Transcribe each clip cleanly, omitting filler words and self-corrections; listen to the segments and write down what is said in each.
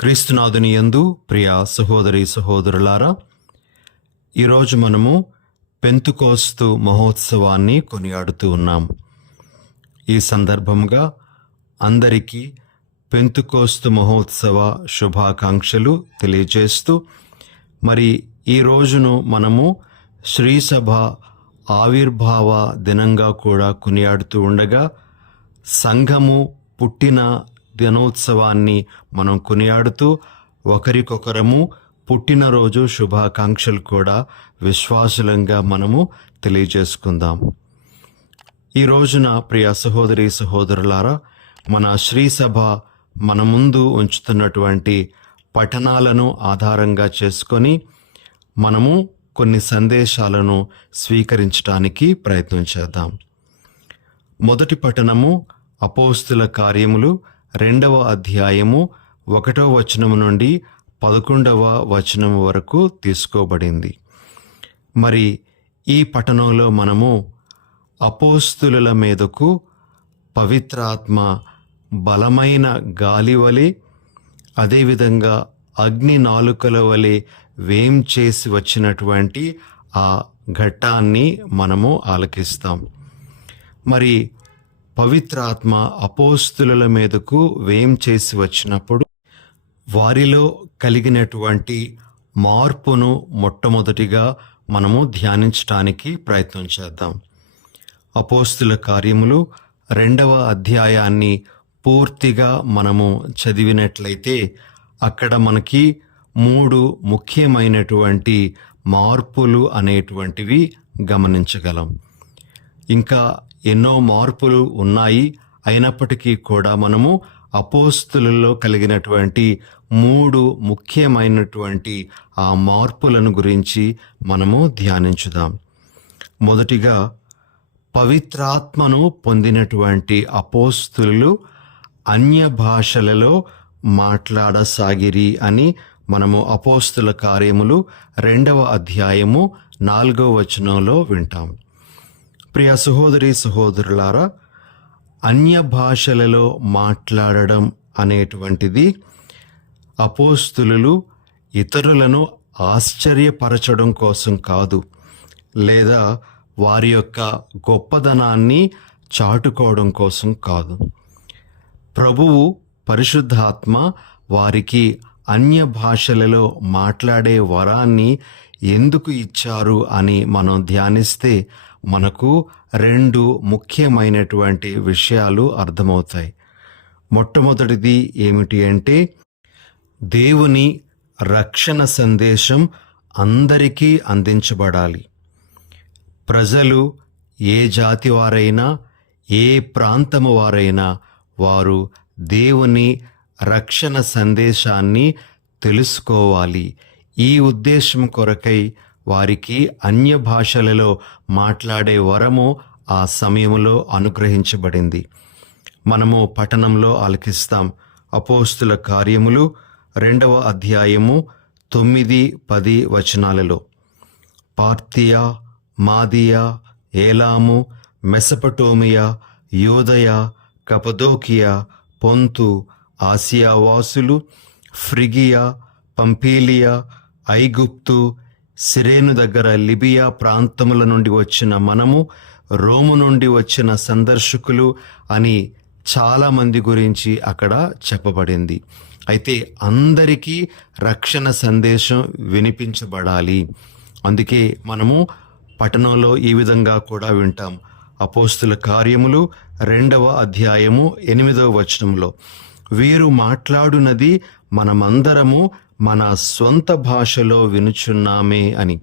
క్రీస్తునాథుని యందు ప్రియ సహోదరి సహోదరులారా, ఈరోజు మనము పెంతుకోస్తు మహోత్సవాన్ని కొనియాడుతూ ఉన్నాం. ఈ సందర్భంగా అందరికీ పెంతుకోస్తు మహోత్సవ శుభాకాంక్షలు తెలియజేస్తూ, మరి ఈ రోజును మనము శ్రీసభ ఆవిర్భావ దినంగా కూడా కొనియాడుతూ ఉండగా, సంఘము పుట్టిన దినోత్సవాన్ని మనం కొనియాడుతూ ఒకరికొకరము పుట్టినరోజు శుభాకాంక్షలు కూడా విశ్వాసులంగా మనము తెలియజేసుకుందాం. ఈ రోజున ప్రియ సహోదరి సహోదరులారా, మన శ్రీసభ మన ముందు ఉంచుతున్నటువంటి పఠనాలను ఆధారంగా చేసుకొని మనము కొన్ని సందేశాలను స్వీకరించడానికి ప్రయత్నం చేద్దాం. మొదటి పఠనము అపోస్తుల కార్యములు 2వ అధ్యాయము 1వ వచనము నుండి 11వ వచనము వరకు తీసుకోబడింది. మరి ఈ పఠనంలో మనము అపోస్తులుల మీదకు పవిత్రాత్మ బలమైన గాలి వలె, అదేవిధంగా అగ్ని నాలుకల వలె వేం చేసి వచ్చినటువంటి ఆ ఘట్టాన్ని మనము ఆలకిస్తాం. మరి పవిత్రాత్మ అపోస్తులుల మీదకు వేం చేసి వచ్చినప్పుడు వారిలో కలిగినటువంటి మార్పును మొట్టమొదటిగా మనము ధ్యానించడానికి ప్రయత్నం చేద్దాం. అపోస్తుల కార్యములు 2వ అధ్యాయాన్ని పూర్తిగా మనము చదివినట్లయితే అక్కడ మనకి 3 ముఖ్యమైనటువంటి మార్పులు అనేటువంటివి గమనించగలం. ఇంకా ఎన్నో మార్పులు ఉన్నాయి. అయినప్పటికీ కూడా మనము అపోస్తులలో కలిగినటువంటి 3 ముఖ్యమైనటువంటి ఆ మార్పులను గురించి మనము ధ్యానించుదాం. మొదటిగా, పవిత్రాత్మను పొందినటువంటి అపోస్తులు అన్య భాషలలో మాట్లాడసాగిరి అని మనము అపోస్తుల కార్యములు 2వ అధ్యాయము 4వ వచనంలో వింటాం. ప్రియ సహోదరి సహోదరులారా, అన్య భాషలలో మాట్లాడడం అనేటువంటిది అపోస్తులు ఇతరులను ఆశ్చర్యపరచడం కోసం కాదు, లేదా వారి యొక్క గొప్పదనాన్ని చాటుకోవడం కోసం కాదు. ప్రభువు పరిశుద్ధాత్మ వారికి అన్య భాషలలో మాట్లాడే వరాన్ని ఎందుకు ఇచ్చారు అని మనం ధ్యానిస్తే మనకు 2 ముఖ్యమైనటువంటి విషయాలు అర్థమవుతాయి. మొట్టమొదటిది ఏమిటి అంటే, దేవుని రక్షణ సందేశం అందరికీ అందించబడాలి. ప్రజలు ఏ జాతి వారైనా, ఏ ప్రాంతము వారైనా వారు దేవుని రక్షణ సందేశాన్ని తెలుసుకోవాలి. ఈ ఉద్దేశం కొరకై వారికి అన్య భాషలలో మాట్లాడే వరము ఆ సమయంలో అనుగ్రహించబడింది. మనము పఠనంలో ఆలకిస్తాం. అపోస్తుల కార్యములు 2వ అధ్యాయము 9-10 వచనాలలో, పార్తియా, మాదియా, ఏలాము, మెసపటోమియా, యోదయ, కపదోకియా, పొంతు, ఆసియావాసులు, ఫ్రిగియా, పంపీలియా, ఐగుప్తు, సిరేను దగ్గర లిబియా ప్రాంతముల నుండి వచ్చిన మనము, రోము నుండి వచ్చిన సందర్శకులు అని చాలా మంది గురించి అక్కడ చెప్పబడింది. అయితే అందరికీ రక్షణ సందేశం వినిపించబడాలి. అందుకే మనము పట్టణంలో ఈ విధంగా కూడా వింటాం. అపోస్తుల కార్యములు 2వ అధ్యాయము 8వ వచనంలో, వీరు మాట్లాడునది మనమందరము మన స్వంత భాషలో వినుచున్నామే అని.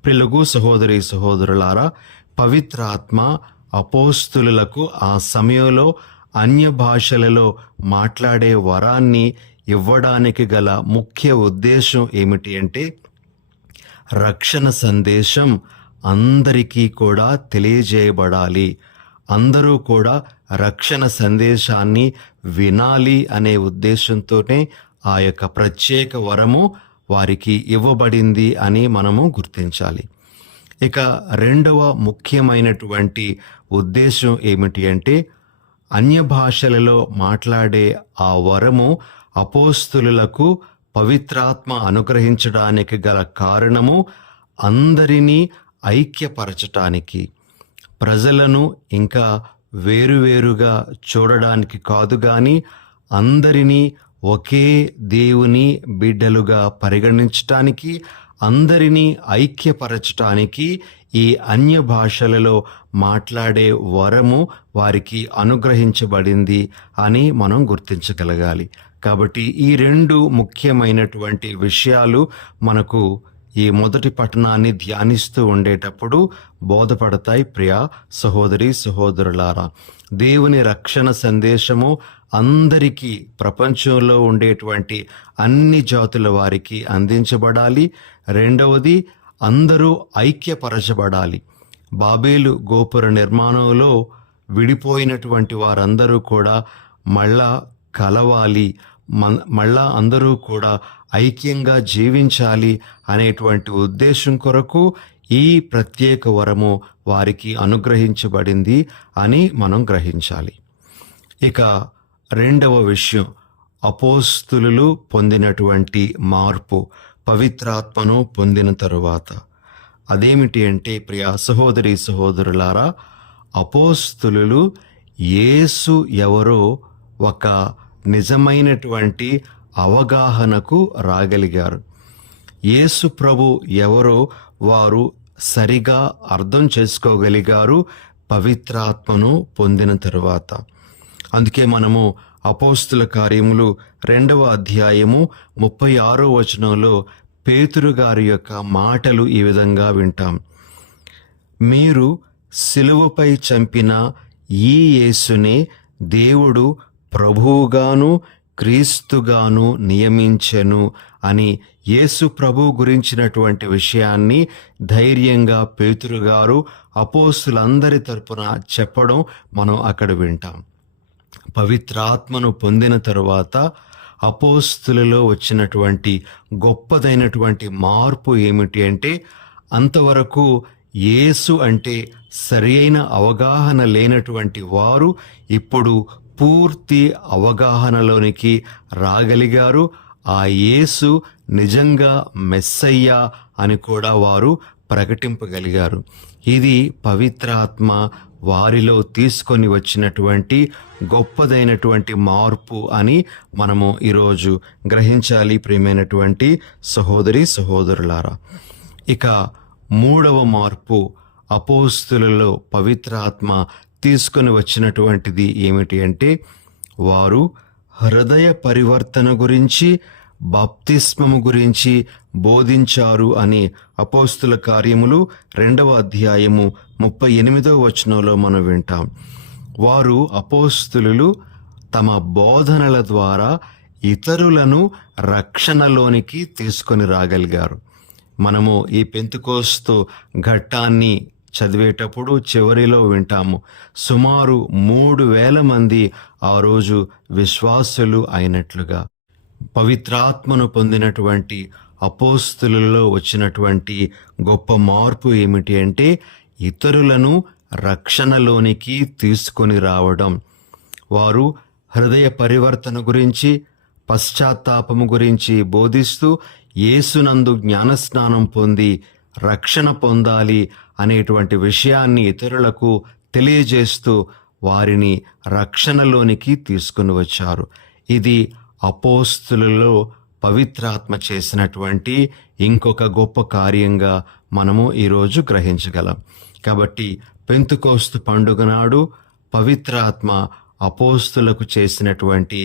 ప్రియులకు సహోదరి సహోదరులారా, పవిత్రాత్మ అపోస్తులకు ఆ సమయంలో అన్య భాషలలో మాట్లాడే వరాన్ని ఇవ్వడానికి గల ముఖ్య ఉద్దేశం ఏమిటి అంటే, రక్షణ సందేశం అందరికీ కూడా తెలియజేయబడాలి. అందరూ కూడా రక్షణ సందేశాన్ని వినాలి అనే ఉద్దేశంతోనే ఆ యొక్క ప్రత్యేక వరము వారికి ఇవ్వబడింది అని మనము గుర్తించాలి. ఇక 2వ ముఖ్యమైనటువంటి ఉద్దేశం ఏమిటి అంటే, అన్య భాషలలో మాట్లాడే ఆ వరము అపోస్తులులకు పవిత్రాత్మ అనుగ్రహించడానికి గల కారణము అందరినీ ఐక్యపరచటానికి, ప్రజలను ఇంకా వేరువేరుగా చూడడానికి కాదు గాని అందరినీ ఒకే దేవుని బిడ్డలుగా పరిగణించటానికి, అందరినీ ఐక్యపరచటానికి ఈ అన్య భాషలలో మాట్లాడే వరము వారికి అనుగ్రహించబడింది అని మనం గుర్తించగలగాలి. కాబట్టి ఈ రెండు ముఖ్యమైనటువంటి విషయాలు మనకు ఈ మొదటి పట్టణాన్ని ధ్యానిస్తూ ఉండేటప్పుడు బోధపడతాయి. ప్రియా సహోదరి సహోదరులారా, దేవుని రక్షణ సందేశము అందరికీ, ప్రపంచంలో ఉండేటువంటి అన్ని జాతుల వారికి అందించబడాలి. రెండవది, అందరూ ఐక్యపరచబడాలి. బాబేలు గోపుర నిర్మాణంలో విడిపోయినటువంటి వారందరూ కూడా మళ్ళా కలవాలి, మళ్ళా అందరూ కూడా ఐక్యంగా జీవించాలి అనేటువంటి ఉద్దేశం కొరకు ఈ ప్రత్యేక వరము వారికి అనుగ్రహించబడింది అని మనం గ్రహించాలి. ఇక రెండవ విషయం, అపోస్తులు పొందినటువంటి మార్పు, పవిత్రాత్మను పొందిన తరువాత. అదేమిటి అంటే ప్రియా సహోదరి సహోదరులారా, అపోస్తులు యేసు ఎవరో ఒక నిజమైనటువంటి అవగాహనకు రాగలిగారు. యేసు ప్రభు ఎవరో వారు సరిగా అర్థం చేసుకోగలిగారు పవిత్రాత్మను పొందిన తరువాత. అందుకే మనము అపోస్తుల కార్యములు 2వ అధ్యాయము 36వ వచనంలో పేతురు గారి యొక్క మాటలు ఈ విధంగా వింటాం. మీరు సిలువపై చంపిన ఈ యేసునే దేవుడు ప్రభువుగాను క్రీస్తుగాను నియమించెను అని యేసు ప్రభు గురించినటువంటి విషయాన్ని ధైర్యంగా పేతురు గారు అపోస్తులందరి తరపున చెప్పడం మనం అక్కడ వింటాం. పవిత్రాత్మను పొందిన తరువాత అపోస్తులలో వచ్చినటువంటి గొప్పదైనటువంటి మార్పు ఏమిటి అంటే, అంతవరకు యేసు అంటే సరి అయిన అవగాహన లేనటువంటి వారు ఇప్పుడు పూర్తి అవగాహనలోనికి రాగలిగారు. ఆ యేసు నిజంగా మెస్సయ్యా అని కూడా వారు ప్రకటింపగలిగారు. ఇది పవిత్రాత్మ వారిలో తీసుకొని వచ్చినటువంటి గొప్పదైనటువంటి మార్పు అని మనము ఈరోజు గ్రహించాలి ప్రియమైనటువంటి సహోదరి సహోదరులారా. ఇక మూడవ మార్పు, అపోస్తులలో పవిత్రాత్మ తీసుకొని వచ్చినటువంటిది ఏమిటి అంటే, వారు హృదయ పరివర్తన గురించి, బాప్తిస్మము గురించి బోధించారు అని అపోస్తుల కార్యములు 2వ అధ్యాయము 38వ వచనంలో మనం వింటాం. వారు అపోస్తులు తమ బోధనల ద్వారా ఇతరులను రక్షణలోనికి తీసుకొని రాగలిగారు. మనము ఈ పెంతెకోస్తు ఘట్టాన్ని చదివేటప్పుడు చివరిలో వింటాము, సుమారు 3,000 మంది ఆ రోజు విశ్వాసులు అయినట్లుగా. పవిత్రాత్మను పొందినటువంటి అపోస్తులలో వచ్చినటువంటి గొప్ప మార్పు ఏమిటి అంటే, ఇతరులను రక్షణలోనికి తీసుకొని రావడం. వారు హృదయ పరివర్తన గురించి, పశ్చాత్తాపము గురించి బోధిస్తూ యేసునందు జ్ఞానస్నానం పొంది రక్షణ పొందాలి అనేటువంటి విషయాన్ని ఇతరులకు తెలియజేస్తూ వారిని రక్షణలోనికి తీసుకుని వచ్చారు. ఇది అపోస్తులలో పవిత్రాత్మ చేసినటువంటి ఇంకొక గొప్ప కార్యంగా మనము ఈరోజు గ్రహించగలం. కాబట్టి పెంతెకోస్తు పండుగ నాడు పవిత్రాత్మ అపోస్తులకు చేసినటువంటి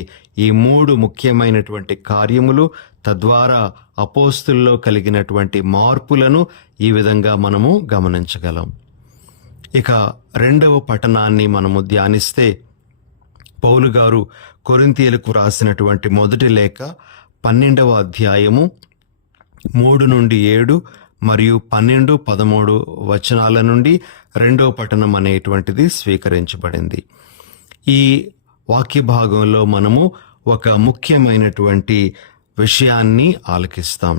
ఈ 3 ముఖ్యమైనటువంటి కార్యములు, తద్వారా అపోస్తుల్లో కలిగినటువంటి మార్పులను ఈ విధంగా మనము గమనించగలం. ఇక రెండవ పట్టణాన్ని మనము ధ్యానిస్తే, పౌలు గారు కొరింథీయులకు రాసినటువంటి మొదటి లేఖ 12వ అధ్యాయము 3 నుండి 7 మరియు 12, 13 వచనాల నుండి రెండవ పట్టణం అనేటువంటిది స్వీకరించబడింది. ఈ వాక్య భాగంలో మనము ఒక ముఖ్యమైనటువంటి విషయాన్ని ఆలకిస్తాం.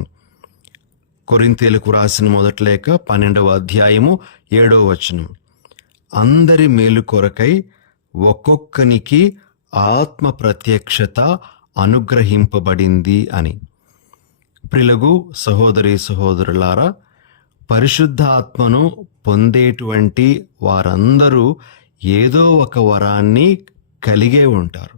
కొరింథీయులకు రాసిన మొదటి లేఖ 12వ అధ్యాయము 7వ వచనం. అందరి మేలు కొరకై ఒక్కొక్కనికి ఆత్మ ప్రత్యక్షత అనుగ్రహింపబడింది అని. ప్రిలగు సహోదరి సహోదరులారా, పరిశుద్ధాత్మను పొందేటువంటి వారందరూ ఏదో ఒక వరాన్ని కలిగే ఉంటారు.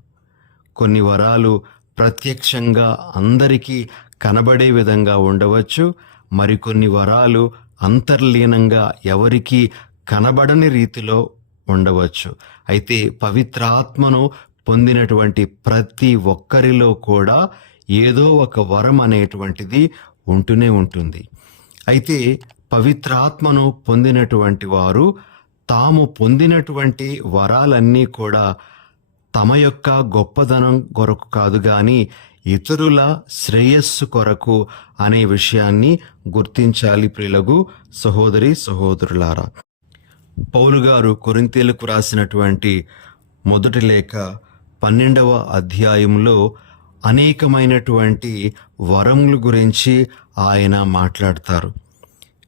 కొన్ని వరాలు ప్రత్యక్షంగా అందరికీ కనబడే విధంగా ఉండవచ్చు, మరికొన్ని వరాలు అంతర్లీనంగా ఎవరికీ కనబడని రీతిలో ఉండవచ్చు. అయితే పవిత్రాత్మను పొందినటువంటి ప్రతి ఒక్కరిలో కూడా ఏదో ఒక వరం అనేటువంటిది ఉంటూనే ఉంటుంది. అయితే పవిత్రాత్మను పొందినటువంటి వారు తాము పొందినటువంటి వరాలన్నీ కూడా తమ యొక్క గొప్పదనం కొరకు కాదు గాని ఇతరుల శ్రేయస్సు కొరకు అనే విషయాన్ని గుర్తించాలి. ప్రియులగు సహోదరి సహోదరులారా, పౌలు గారు కొరింథీయులకు రాసినటువంటి మొదటి లేఖ 12వ అధ్యాయంలో అనేకమైనటువంటి వరముల గురించి ఆయన మాట్లాడతారు.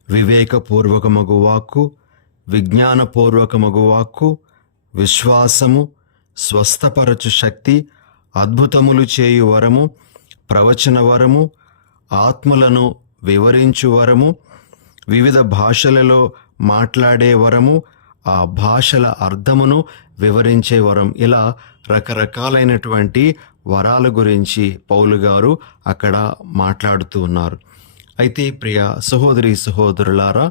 వివేకపూర్వకమగు వాక్కు, విజ్ఞానపూర్వకమగు వాక్కు, విశ్వాసము, స్వస్థపరచు శక్తి, అద్భుతములు చేయు వరము, ప్రవచన వరము, ఆత్మలను వివరించు వరము, వివిధ భాషలలో మాట్లాడే వరము, ఆ భాషల అర్థమును వివరించే వరం, ఇలా రకరకాలైనటువంటి వరాల గురించి పౌలు గారు అక్కడ మాట్లాడుతూ ఉన్నారు. అయితే ప్రియ సహోదరి సహోదరులారా,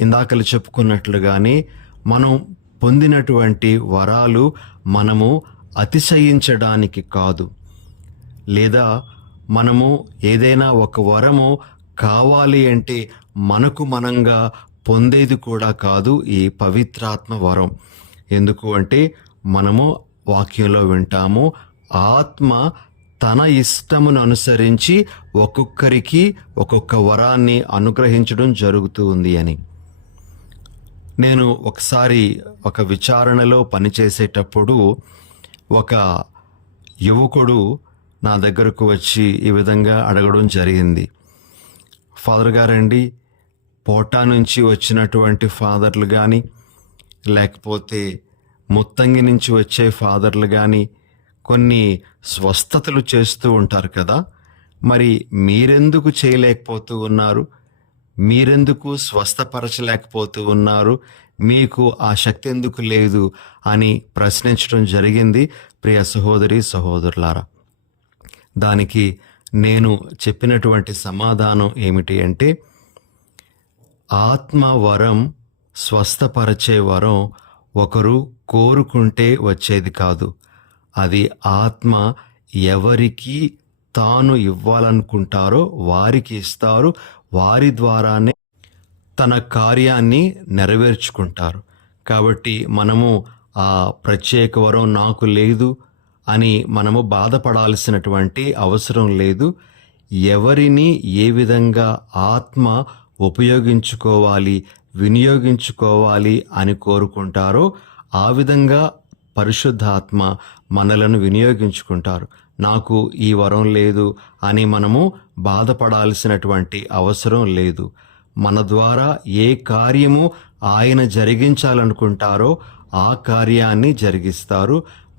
ఇందాకలు చెప్పుకున్నట్లుగానే మనం పొందినటువంటి వరాలు మనము అతిశయించడానికి కాదు, లేదా మనము ఏదైనా ఒక వరము కావాలి అంటే మనకు మనంగా పొందేది కూడా కాదు ఈ పవిత్రాత్మ వరం. ఎందుకు అంటే మనము వాక్యంలో వింటాము, ఆత్మ తన ఇష్టమును అనుసరించి ఒక్కొక్కరికి ఒక్కొక్క వరాన్ని అనుగ్రహించడం జరుగుతూ ఉంది అని. నేను ఒకసారి ఒక విచారణలో పనిచేసేటప్పుడు ఒక యువకుడు నా దగ్గరకు వచ్చి ఈ విధంగా అడగడం జరిగింది. ఫాదర్ గారండి, పోటా నుంచి వచ్చినటువంటి ఫాదర్లు కానీ, లేకపోతే ముత్తంగి నుంచి వచ్చే ఫాదర్లు కానీ కొన్ని స్వస్థతలు చేస్తూ ఉంటారు కదా, మరి మీరెందుకు చేయలేకపోతూ ఉన్నారు? మీరెందుకు స్వస్థపరచలేకపోతూ ఉన్నారు? మీకు ఆ శక్తి ఎందుకు లేదు అని ప్రశ్నించడం జరిగింది. ప్రియ సహోదరి సహోదరులారా, దానికి నేను చెప్పినటువంటి సమాధానం ఏమిటి అంటే, ఆత్మ వరం, స్వస్థపరచే వరం ఒకరు కోరుకుంటే వచ్చేది కాదు. అది ఆత్మ ఎవరికి తాను ఇవ్వాలనుకుంటారో వారికి ఇస్తారు. వారి ద్వారానే తన కార్యాన్ని నెరవేర్చుకుంటారు. కాబట్టి మనము ఆ ప్రత్యేక వరం నాకు లేదు అని మనము బాధపడాల్సినటువంటి అవసరం లేదు. ఎవరిని ఏ విధంగా ఆత్మ ఉపయోగించుకోవాలి, వినియోగించుకోవాలి అని కోరుకుంటారో ఆ విధంగా పరిశుద్ధాత్మ మనలను వినియోగించుకుంటారు. నాకు ఈ వరం లేదు అని మనము బాధపడాల్సినటువంటి అవసరం లేదు. మన ద్వారా ఏ కార్యము ఆయన జరిగించాలనుకుంటారో ఆ కార్యాన్ని జరిగిస్తారు.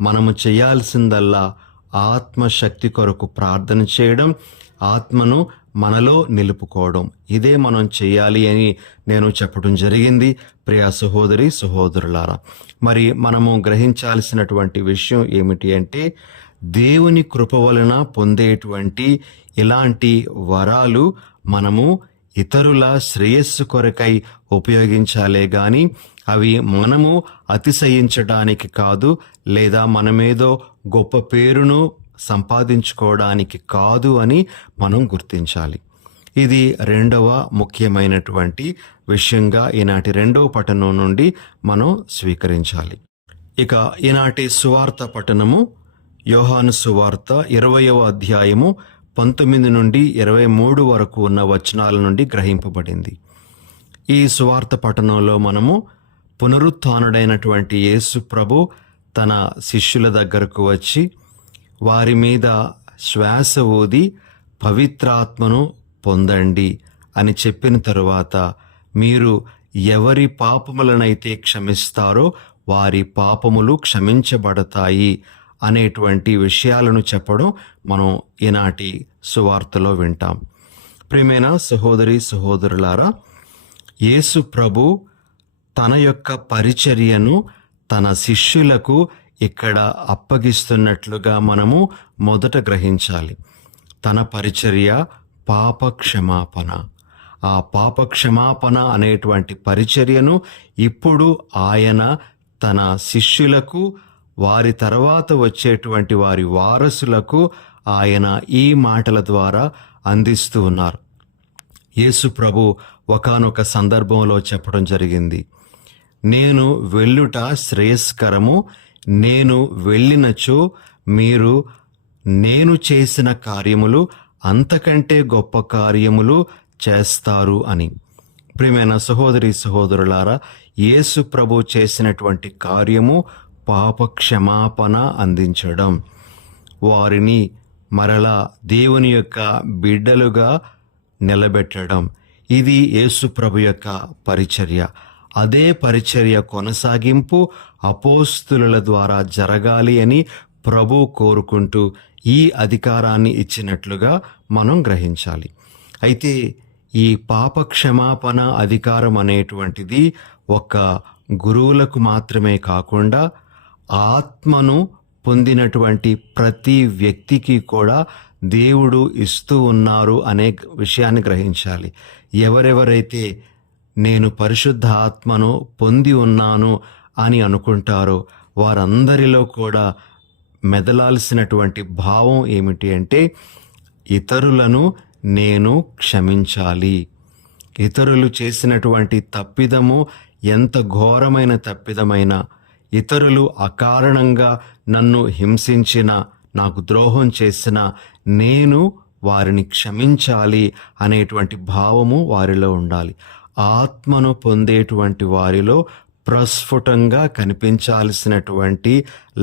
మనము చేయాల్సిందల్లా ఆత్మశక్తి కొరకు ప్రార్థన చేయడం, ఆత్మను మనలో నిలుపుకోవడం, ఇదే మనం చేయాలి అని నేను చెప్పడం జరిగింది. ప్రియ సహోదరి సహోదరులారా, మరి మనము గ్రహించాల్సినటువంటి విషయం ఏమిటి అంటే, దేవుని కృప వలన పొందేటువంటి ఇలాంటి వరాలు మనము ఇతరుల శ్రేయస్సు కొరకై ఉపయోగించాలే గాని అవి మనము అతిశయించడానికి కాదు, లేదా మనమేదో గొప్ప పేరును సంపాదించుకోవడానికి కాదు అని మనం గుర్తించాలి. ఇది రెండవ ముఖ్యమైనటువంటి విషయంగా ఈనాటి రెండవ పఠనం నుండి మనం స్వీకరించాలి. ఇక ఈనాటి సువార్త పఠనము యోహాను సువార్త 20వ అధ్యాయము 19 నుండి 23 వరకు ఉన్న వచనాల నుండి గ్రహింపబడింది. ఈ సువార్త పఠనంలో మనము పునరుత్థానుడైనటువంటి యేసు ప్రభు తన శిష్యుల దగ్గరకు వచ్చి వారి మీద శ్వాస ఊది పవిత్రాత్మను పొందండి అని చెప్పిన తరువాత, మీరు ఎవరి పాపములనైతే క్షమిస్తారో వారి పాపములు క్షమించబడతాయి అనేటువంటి విషయాలను చెప్పడం మనం ఈనాటి సువార్తలో వింటాం. ప్రియమైన సహోదరి సహోదరులారా, యేసు ప్రభు తన యొక్క పరిచర్యను తన శిష్యులకు ఇక్కడ అప్పగిస్తున్నట్లుగా మనము మొదట గ్రహించాలి. తన పరిచర్య పాప క్షమాపణ. ఆ పాప క్షమాపణ అనేటువంటి పరిచర్యను ఇప్పుడు ఆయన తన శిష్యులకు, వారి తర్వాత వచ్చేటువంటి వారి వారసులకు ఆయన ఈ మాటల ద్వారా అందిస్తూ ఉన్నారు. యేసు ప్రభు ఒకానొక సందర్భంలో చెప్పడం జరిగింది, నేను వెళ్ళుట శ్రేయస్కరము, నేను వెళ్ళినచో మీరు నేను చేసిన కార్యములు అంతకంటే గొప్ప కార్యములు చేస్తారు అని. ప్రియమైన సహోదరి సహోదరులారా, యేసు ప్రభు చేసినటువంటి కార్యము పాప క్షమాపణ అందించడం, వారిని మరలా దేవుని యొక్క బిడ్డలుగా నిలబెట్టడం. ఇది యేసు ప్రభు యొక్క పరిచర్య. అదే పరిచర్య కొనసాగింపు అపోస్తుల ద్వారా జరగాలి అని ప్రభు కోరుకుంటూ ఈ అధికారాన్ని ఇచ్చినట్లుగా మనం గ్రహించాలి. అయితే ఈ పాప క్షమాపణ అధికారం అనేటువంటిది ఒక గురువులకు మాత్రమే కాకుండా ఆత్మను పొందినటువంటి ప్రతి వ్యక్తికి కూడా దేవుడు ఇస్తూ ఉన్నారు అనే విషయాన్ని గ్రహించాలి. ఎవరెవరైతే నేను పరిశుద్ధ ఆత్మను పొంది ఉన్నాను అని అనుకుంటారో వారందరిలో కూడా మెదలాల్సినటువంటి భావం ఏమిటి అంటే, ఇతరులను నేను క్షమించాలి. ఇతరులు చేసినటువంటి తప్పిదము ఎంత ఘోరమైన తప్పిదమైనా, ఇతరులు అకారణంగా నన్ను హింసించిన, నాకు ద్రోహం చేసిన, నేను వారిని క్షమించాలి అనేటువంటి భావము వారిలో ఉండాలి. ఆత్మను పొందేటువంటి వారిలో ప్రస్ఫుటంగా కనిపించాల్సినటువంటి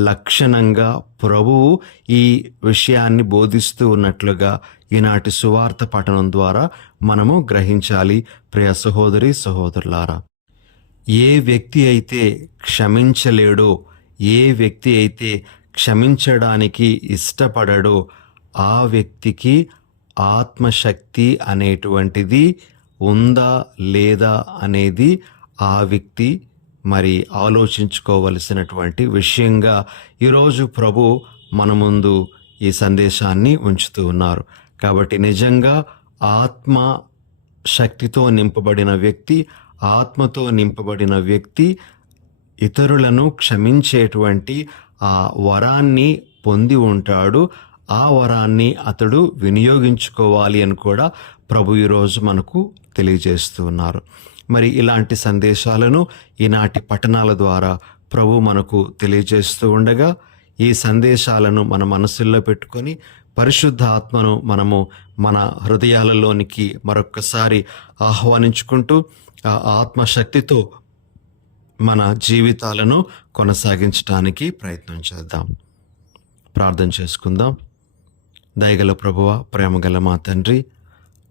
లక్షణంగా ప్రభువు ఈ విషయాన్ని బోధిస్తూ ఉన్నట్లుగా ఈనాటి సువార్త పఠనం ద్వారా మనము గ్రహించాలి. ప్రియ సహోదరి సహోదరులారా, ఏ వ్యక్తి అయితే క్షమించలేడో, ఏ వ్యక్తి అయితే క్షమించడానికి ఇష్టపడడో ఆ వ్యక్తికి ఆత్మశక్తి అనేటువంటిది ఉందా లేదా అనేది ఆ వ్యక్తి మరి ఆలోచించుకోవలసినటువంటి విషయంగా ఈరోజు ప్రభు మన ముందు ఈ సందేశాన్ని ఉంచుతూ ఉన్నారు. కాబట్టి నిజంగా ఆత్మ శక్తితో నింపబడిన వ్యక్తి, ఆత్మతో నింపబడిన వ్యక్తి ఇతరులను క్షమించేటువంటి ఆ వరాన్ని పొంది ఉంటాడు. ఆ వరాన్ని అతడు వినియోగించుకోవాలి అని కూడా ప్రభు ఈరోజు మనకు తెలియజేస్తూ ఉన్నారు. మరి ఇలాంటి సందేశాలను ఈనాటి పఠనాల ద్వారా ప్రభు మనకు తెలియజేస్తూ ఉండగా, ఈ సందేశాలను మన మనసుల్లో పెట్టుకొని పరిశుద్ధ ఆత్మను మనము మన హృదయాలలోనికి మరొక్కసారి ఆహ్వానించుకుంటూ ఆ ఆత్మశక్తితో మన జీవితాలను కొనసాగించడానికి ప్రయత్నం చేద్దాం. ప్రార్థన చేసుకుందాం. దయగల ప్రభువా, ప్రేమగల మా తండ్రి,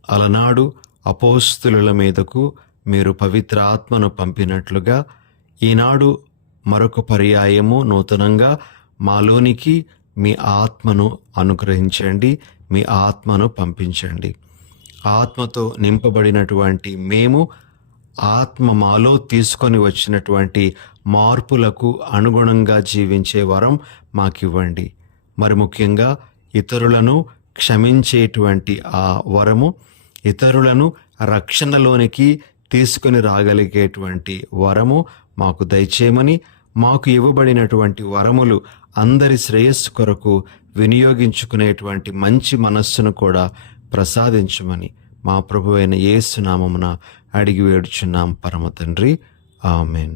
అలనాడు అపోస్తులుల మీదకు మీరు పవిత్ర ఆత్మను పంపినట్లుగా ఈనాడు మరొక పర్యాయము నూతనంగా మాలోనికి మీ ఆత్మను అనుగ్రహించండి, మీ ఆత్మను పంపించండి. ఆత్మతో నింపబడినటువంటి మేము ఆత్మ మాలో తీసుకొని వచ్చినటువంటి మార్పులకు అనుగుణంగా జీవించే వరం మాకివ్వండి. మరి ముఖ్యంగా ఇతరులను క్షమించేటువంటి ఆ వరము, ఇతరులను రక్షణలోనికి తీసుకొని రాగలిగేటువంటి వరము మాకు దయచేయమని, మాకు ఇవ్వబడినటువంటి వరములు అందరి శ్రేయస్సు కొరకు వినియోగించుకునేటువంటి మంచి మనస్సును కూడా ప్రసాదించమని మా ప్రభువైన యేసు నామమున అడిగి వేడుచున్నాం పరమ తండ్రి. ఆమెన్.